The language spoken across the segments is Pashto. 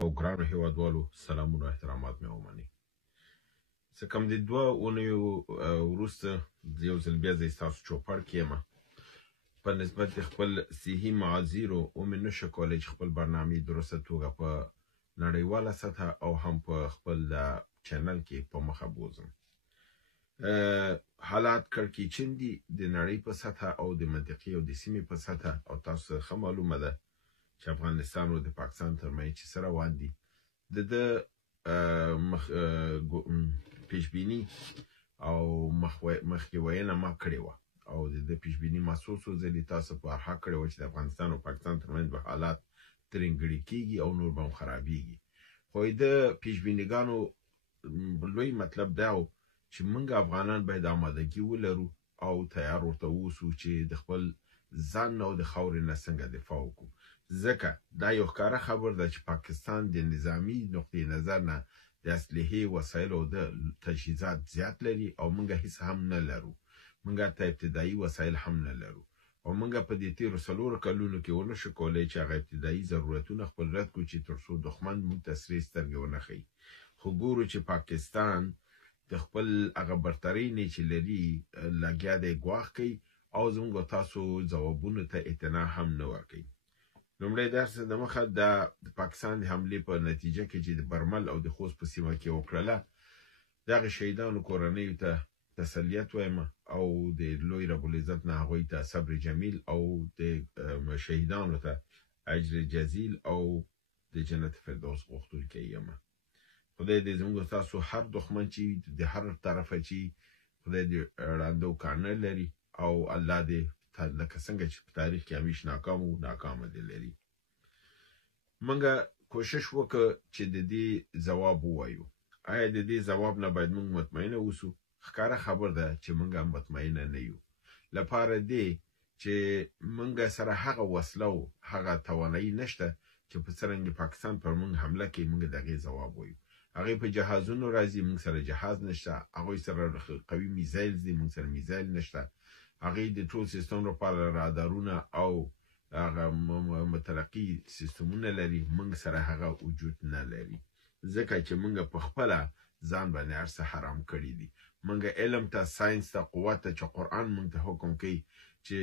او ګرانو هیوادوالو سلامونه احترامات مې ومنئ. څه کم د 2 اونیو وروسته یو ځل بیا زه ستاسو چوپړ کې یم. په نسبت د خپل صحي معاذیرو ومې نشو کولی چې خپل برنامې درسته توګه په نړیواله سطحه او هم په خپل چینل کې په مخه بوزم. حالات کړکېچن دي د نړۍ په سطحه او د منطقې او د سیمې په سطحه، او تاسو ښه معلومه ده چې افغانستان او د پاکستان ترمنځ چې څه روان دي. د پیشبیني او مخکې وینا ما کړې وه، او د پیشبیني ما څو ځلې تاسو په حق کړې وه چې د افغانستان او پاکستان ترمنځ به حالات ترنګړي کېږي او نور به هم خرابېږي. خو د پیشبینیګانو لوی مطلب دا و چې موږ افغانان باید آمادګي ولرو او تیار ورته اوسو چې د خپل ځان او د خاورې نه څنګه دفاع وکړو. ځکه دا یو ښکاره خبر ده چې پاکستان د نظامی نقطې نظر نه د اسلحې وسایل او د تجهیزات زیات لري، او موږ هیڅ هم نه لرو. موږ ته ابتدایي وسایل هم نه لرو، او موږ په دې تیرو 4 کلونو کې ونشو کولی چې هغه ابتدایي ضرورتونه خپل رد کړو چې تر څو دښمن موږ ته سرې سترګې ونه ښیي. خو ګورو چې پاکستان د خپل هغه برترۍ نه چې لري لګیا دی ګواښ کوي، او زموږ تاسو ځوابونو ته اعتنا هم نه ورکوي. لومړی درس د مخه د پاکستان د حملې په نتیجه کې چې د برمل او د خوست په سیمه کې وکړله، دغه شهیدانو کورنیو ته تسلیت وایم، او د لوی رب العزت نه هغوی ته صبر جمیل او د شهیدانو ته اجر جزیل او د جنت فردوس غوښتونکی یم. خدای دې زموږ تاسو هر دښمن چې د هر طرفه چې خدای دې ړانده او کاڼه لري، او الله دې لکه څنګه چې په تاریخ کې همیش ناکامه دي لري. منګه کوشش وکړه چې د دې ځواب ووایو. آیا د دې ځواب نه باید موږ مطمئنه اوسو؟ ښکاره خبر ده چې موږ مطمئنه نه یو، لپاره دی چې موږ سره هغه وسله او هغه توانایي نشته چې په څرنګه پاکستان پر موږ حمله کوي موږ دغه ځواب وایو. هغه په جهازونو راځي، موږ سره جهاز نشته. هغه سره قوي میزایل دي، موږ سره میزایل نشته. هغه د ټول سیستم لپاره رادارونه او هغه مترقي سیستمونه لري، موږ سره هغه وجود نه لري. ځکه چې موږ په خپل ځان باندې هر څه حرام کړی دي. موږ علم ته، ساينس ته، قوت ته چې قرآن موږ ته حکم کوي چې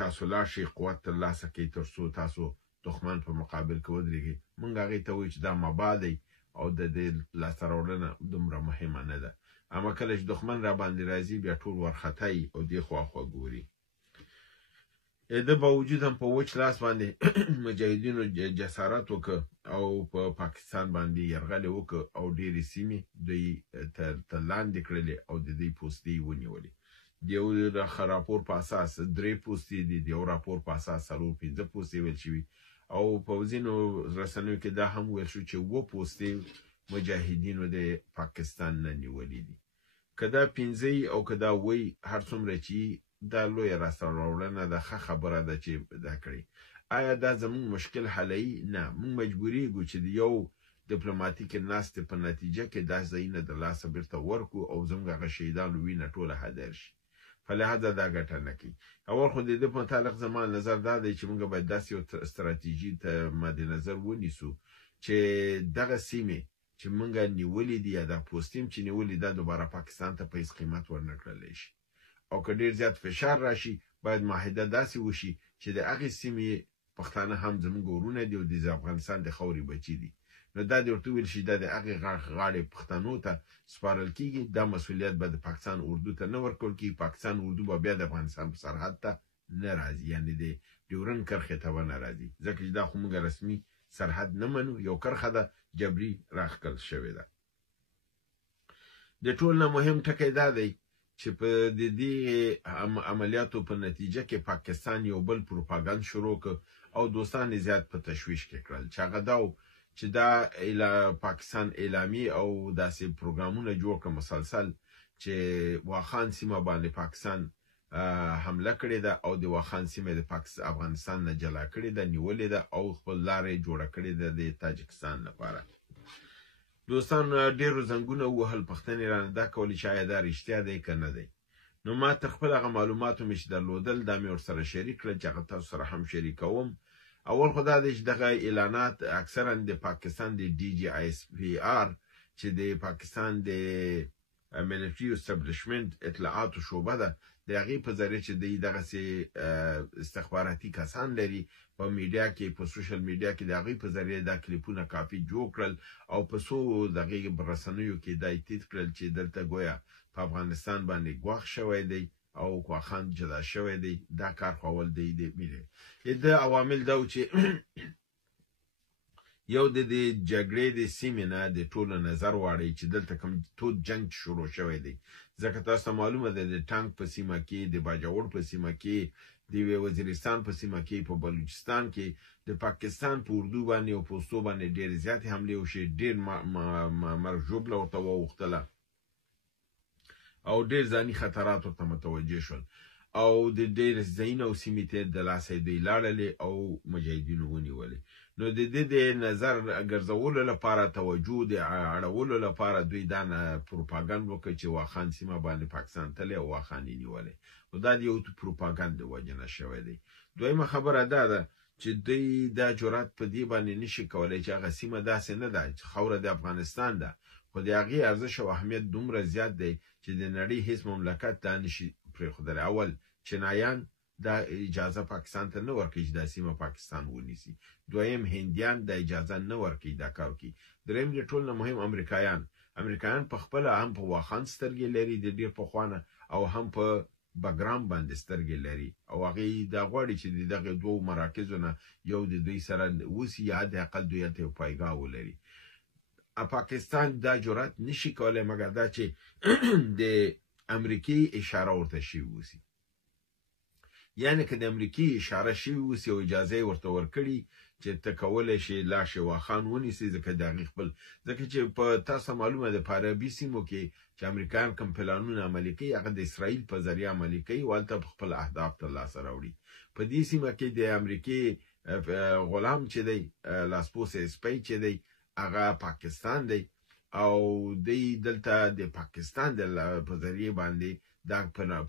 تاسو لا شي قوت ترلاسه کړئ تر څو تاسو دښمن په مقابل کې ودرېږئ. موږ هغې ته وایو چې دا مبادئ او د دې لاسته راوړنه دومره مهمه نه ده. اما کله چې دښمن را باندې راځي بیا ټول ورختای او دی خوا ګوري. د باوجود هم په وچ لاس باندې مجاهدینو جسارت وکړ او په پاکستان باندې یرغل وکړ، او ډېرې سیمې دوی تر لاندې کړلې او د دوی پوستې ونیولې. د یو راپور په اساس 3 پوستې دي، د یو راپور په اساس 4-5 پوستې ویل شوي، او په ځینو رسنیو کې دا هم ویل شو چې 7 پوستې مجاهدینو د پاکستان نه نیولې دي. که دا 5 او که دا 8 هر څومره چې دا لویه راسته راوړنه ده، ښه خبره ده چې دا کړې. آیا دا زموږ مشکل حلوي؟ نه، موږ مجبوریږو چې د یو ډیپلوماتیکې ناستې په نتیجه کې دا ځایونه د لاسه بیرته ورکړو او زموږ هغه شهیدانو وینه ټوله هدر شي. په لحاظه دا ګټه نه کوي. اول خو د دې په متعلق زما نظر دا دی چې موږ باید داسې یو ستراتیژي ته مد نظر ونیسو چې دغه سیمې چې موږ نیولې دي یا دا پوستیم چې نیولې ده دوباره پاکستان ته په هیڅ قیمت ورنه کړلی شي. او که ډېر زیات فشار راشي باید معاهده داسې وشي چې د هغې سیمې پښتانه هم زموږ ورونه دي او د افغانستان د خاورې بچي دي، نو دا دې ورته ویل شي دا د هغې غاړې پښتنو ته سپارل کېږي. دا مسؤلیت به د پاکستان اردو ته نه ورکول کېږي. پاکستان اردو به بیا د افغانستان په سرحد ته نه راځي، یعنې د ډیورنډ کرښې ته به نه راځي، ځکه چې دا خو موږ رسمي سرحد نه منو، یو کرښه ده جبري راښکل شوې ده. د ټول نه مهم ټکی دا دی چې په دې عملیاتو په نتیجه کې پاکستان یو بل پروپاګند شروع کړ او دوستان زیات په تشویش کې کړل، چې هغه دا چې دا پاکستان اعلامي او داسې پروګرامونه جوړ کړ مسلسل چې واخان سیمه باندې پاکستان حمله کړې ده او د واخان سیمه د افغانستان نه جلا کړې ده، نیولې ده او خپل لارې جوړه کړې ده د تاجکستان لپاره. دوستان ډېرو زنګونه ووهل، پوښتنې رانه دا کولې چې آیا دا رښتیا دی که نه دی. نو ما تر خپل هغه معلوماتو مې چې درلودل دا مې ورسره شریک کړل چې هغه تاسو سره هم شریکوم، اول خو دا دی چې دغه اعلانات اکثرا د پاکستان د ډي جی آی اس پی آر چې د پاکستان د ملټري اسټابلیشمنت اطلاعاتو شعبه ده د هغې په ذریعه چې دوی دغسې استخباراتي کسان لري په میډیا کې په سوشل میډیا کې د هغې په ذریعه دا کلیپونه کافي جوړ کړل او په څو دغې رسنیو کې دا تایید کړل چې دلته ګویا په افغانستان باندې ګواښ شوی دی او ګواښان جدا شوی دی دا کار خو اول دی د عوامل دا و چې یو د دې جګړې د سیمې نه د ټولو نظر واړی چې دلته کوم تود جنگ شروع شوی دی ځکه تاسو معلومه ده د ټانک په سیمه کې د باجوړ په سیمه کې د وزیرستان په سیمه کې په بلوچستان کې د پاکستان په اردو باندې او پښتو باندې ډېر زیاتې حملې وشي ډېر مرګ ژوبله ورته واوښتله او ډېر ځاني خطرات ورته متوجه شول او د ډېر ځایونه او سیمې ته د لاسه دوی لاړلې او مجاهدینو ونیولې نو د دې د نظر ګرځولو لپاره توجه د اړولو لپاره دوی دا پروپاګاندا وکړي چې واخان سیمه باندې پاکستان تللی او واخان یې نیولې نو دا د یو پروپاګاندا وجه نه شوی دی دویمه خبره دا ده چې دوی دا جرأت په دې باندې نشي کولی چې هغه سیمه داسې نه ده چې خوره د افغانستان ده خو د هغې ارزش او اهمیت دومره زیات دی چې د نړۍ هیڅ مملکت دا نشي پرېښودلی اول چینایان دا اجازه پاکستان ته نه ورکوي چې دا سیمه پاکستان ونیسي دویم هندیان دا اجازه نه ورکوي دا کار وکړي دریم د ټول نه مهم امریکایان په خپله هم په واخان سترګې لري د ډېر پخوانه او هم په بګرام باندې سترګې لري او هغې دا غواړي چې د دغې دوو مراکزو نه یو د دوی سره اوسي یا حداقل دوی هلته یو پایګاه ولري پاکستان دا جرأت نشي کولی مګر دا چې د امریکې اشاره ورته شوې اوسي یعنی که د امریکې اشاره شوې اوسي او اجازه یې ورته ورکړي چې ته کولی شې لاړ شې واخان ونیسي ځکه د هغې خپل ځکه چې په تاسو معلومه ده په عربي سیمو کې چې امریکایان کوم پلانونه عملي کوي هغه د اسرائیل په ذریعه عملي کوي او هلته خپل اهداف ترلاسه راوړي په دې سیمه کې د امریکې غلام چې دی لاسپوسی سپی چې دی هغه پاکستان دی او دی دلته د پاکستان په ذریعه باندې دا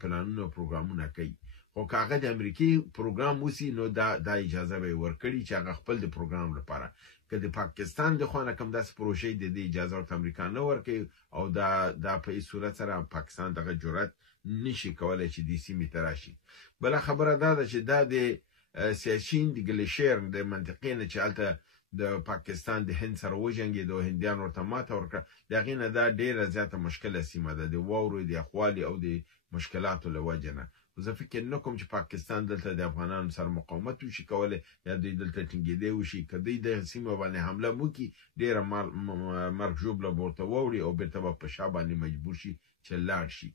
پلانونه او پروګرامونه کوي خو که هغه د امریکې پروګرام وسي نو دا اجازه به یې ورکړي چې هغه خپل د پروګرام لپاره که د پاکستان د خوا نه کوم داسې پروژې د دې اجازه ورته امریکا نه ورکوي او دا په هېڅ صورت سره پاکستان دغه جرأت نشي کولی چې دې سیمې ته راشي بله خبره دا ده چې دا د سیاسین د ګلیشیر د منطقې نه چې هلته د پاکستان د هند سره وجنګېد او هندیان ورته ماته ورکړه د هغې نه دا ډېره زیاته مشکله سیمه ده د واورو د یخوالي او د مشکلاتو له وجې نه زه فکر نه کوم چې پاکستان دلته د افغانانو سره مقاومت وشي کولی یا دوی دلته ټینګېدی وشي که دوی د سیمه باندې حمله وکړي ډېره مرګ ژوبله به ورته واوړي او بېرته به په شا باندې مجبور شي چې لاړ شي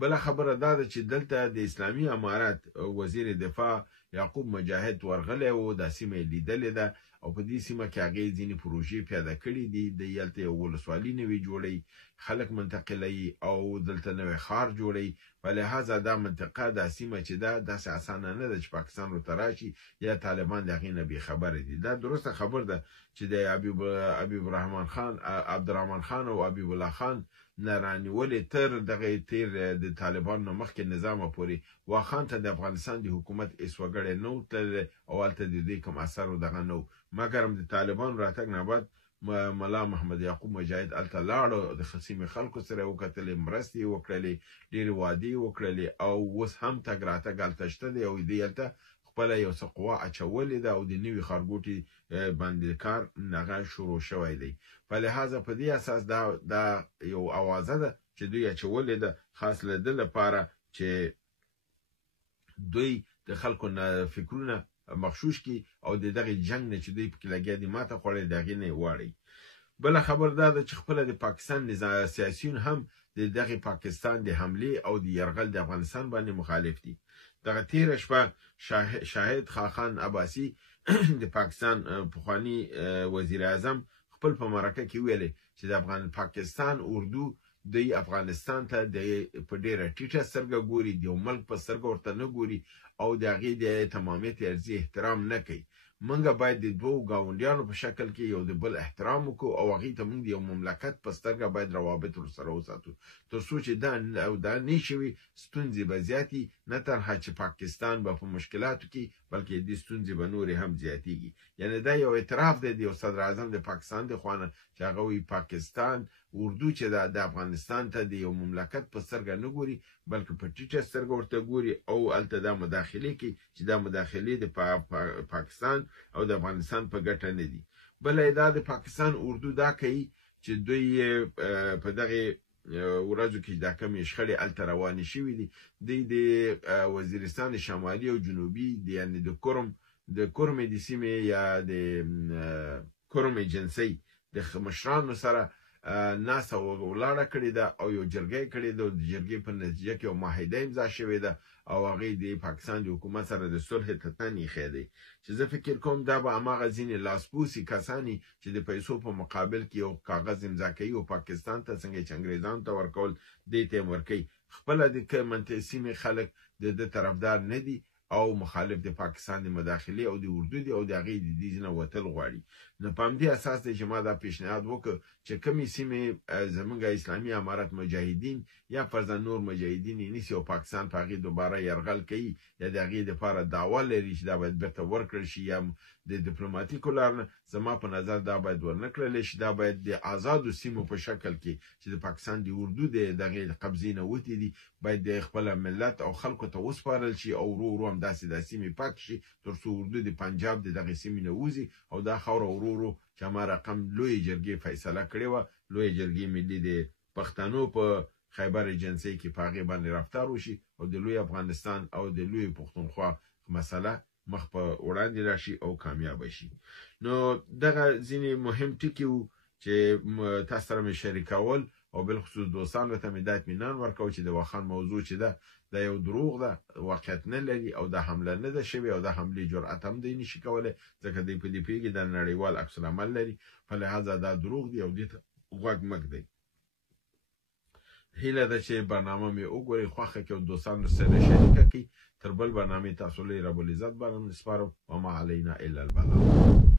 بله خبره دا ده چې دلته د اسلامي امارات وزیر دفاع یعقوب مجاهد ورغلی و دا سیمه یې لیدلې ده او په دې سیمه کې هغې ځینې پروژې پیاده کړي دي د هلته یو ولسوالي نوې جوړوي خلک منتقلوي او دلته نوی ښار جوړوي په لحاظه دا منطقه دا سیمه چې ده داسې اسانه نه ده چې پاکستان ورته راشي یا طالبان د هغې نه بېخبره دي دا درسته خبر ده چې د عبدالرحمن خان او حبیب الله خان نه رانیولې تر دغه تیر د طالبانو نه مخکې نظامه پورې واخان ته د افغانستان د حکومت هېڅ وګړی نه و تللی او هلته د دوی کوم اثر و دغه نه و مګر هم د طالبانو راتګ نه بعد ملا محمد یعقوب مجاهد هلته لاړو د سیمې خلکو سره یې وکتلې مرستې یې وکړلې ډېرې وعدې یې وکړلې او اوس هم تګ راتګ هلته شته دی او دوی هلته خپله یو څه قوه اچولې ده او د نوي ښارګوټي باندې کار هغه شروع شوی دی په لحاظه په دې اساس دا یو اوازه ده چې دوی اچولې ده خاص له ده لپاره چې دوی د خلکو نه فکرونه مغشوش کی او د دغه جنگ نه چې دوی پکې لګیا دي ماته خوړلې د هغې نه یې واړئ بله خبر دا ده چې خپله د پاکستان سیاسیون هم د دغه پاکستان د حملې او د یرغل د افغانستان باندې مخالف دي دغه تیره شپه شاهد خاقان عباسي د پاکستان پخوانی وزیر اعظم خپل په مرکه کې ویلي چې د پاکستان اردو د افغانستان ته په ډیره ټیټه سترګه ګوري د یو ملک په سترګه ورته نه ګوري او د هغې د تمامیت ارضي احترام نه کوي منګه باید د دوو ګاونډیانو په شکل کې یو د بل احترام وکړو او هغې ته موږ د یو مملکت په سترګه باید روابط ورسره وساتو تر څو چې دا نه شوي ستونزې به زیاتې نه تنها چې پاکستان به په مشکلاتو کې بلکې دې ستونزې به نورې هم زیاتېږي. یعنې دا یو اعتراف دی د یو صدر اعظم د پاکستان د خوا نه چې هغه وایي پاکستان اردو چې د افغانستان ته د یو مملکت په سترګه نه ګوري بلکې په ټیټه سترګه ورته ګوري او هلته دا مداخلې کوي چې دا مداخلې د پاکستان او د افغانستان په ګټه نه دي. بله دا د پاکستان اردو دا کوي چې دوی په دغه ورځو کې دا کمې شخړې هلته روانې شوي دي. دوی د وزیرستان شمالي او جنوبي یعنې د کرم د سیمې یا د کرم ایجنسۍ د مشرانو سره ناسه ولاړه کړې ده او یو جرګه یې کړې ده. د جرګې په نتیجه کې یو معاهده امضا شوې ده او هغې د پاکستان د حکومت سره د صلح تتن ایښی دی چې زه فکر کوم دا به هماغه ځینې لاسپوڅي کسانې چې د پیسو په مقابل کې یو کاغذ امضا کوي او پاکستان ته څنګه چې انګریزانو ته ورکول دې ته یې ورکوي. خپله د منطقې سیمې خلک د ده طرفدار نه دي او مخالف د پاکستان د مداخلې او د اردو دي او د هغې د دې نه وتل غواړي. نو په همدې اساس دی چې ما دا پیشنهاد وکړ چې کومې سیمې زموږ اسلامي امارت مجاهدین یا فرضاً نور مجاهدین یې نیسي او پاکستان په هغې دوباره یرغل کوي یا د هغې دپاره دعوه لري چې دا باید بیرته ورکړل شي یا د ډیپلوماتیکو لار نه، زما په نظر دا باید ورنه کړلی شي. دا باید د آزادو سیمو په شکل کې چې د پاکستان د اردو د دغې قبضې نه وتې دي باید د خپله ملت او خلکو ته وسپارل شي او ورو ورو همداسې دا سیمې پاتې شي تر څو اردو د پنجاب د دغې سیمې نه وځي او دا خاوره ورو ورو چې هما رقم لویې جرګې فیصله کړې وه، لویې جرګې ملي د پښتنو په خیبر ایجنسۍ کې په هغې باندې رفتار وشي او د لوی افغانستان او د لوی پښتونخوا مسله مخ په وړاندې راشي او کامیابه شي. نو دغه ځینې مهم ټکي وو چې تاسو سره مې شریکول او بالخصوص دوستانو ته مې دا اطمینان ورکوه چې د واخان موضوع چې ده دا یو دروغ ده، واقعیت نه لري او دا حمله نه ده شوې او دا حملې جرأت هم دی نشي کولی ځکه دی په دې پوهېږي دا نړیوال عکس العمل لري، په لحاظه دا دروغ دی او دې ته غوږ مږ دی. هیله ده چې برنامه مې وګورئ، خوښه کړئ او دوستانو سره شریکه کړئ. تر بل برنامې تاسو له رب العزت باندې سپارم. وما علینا الا البلاغ.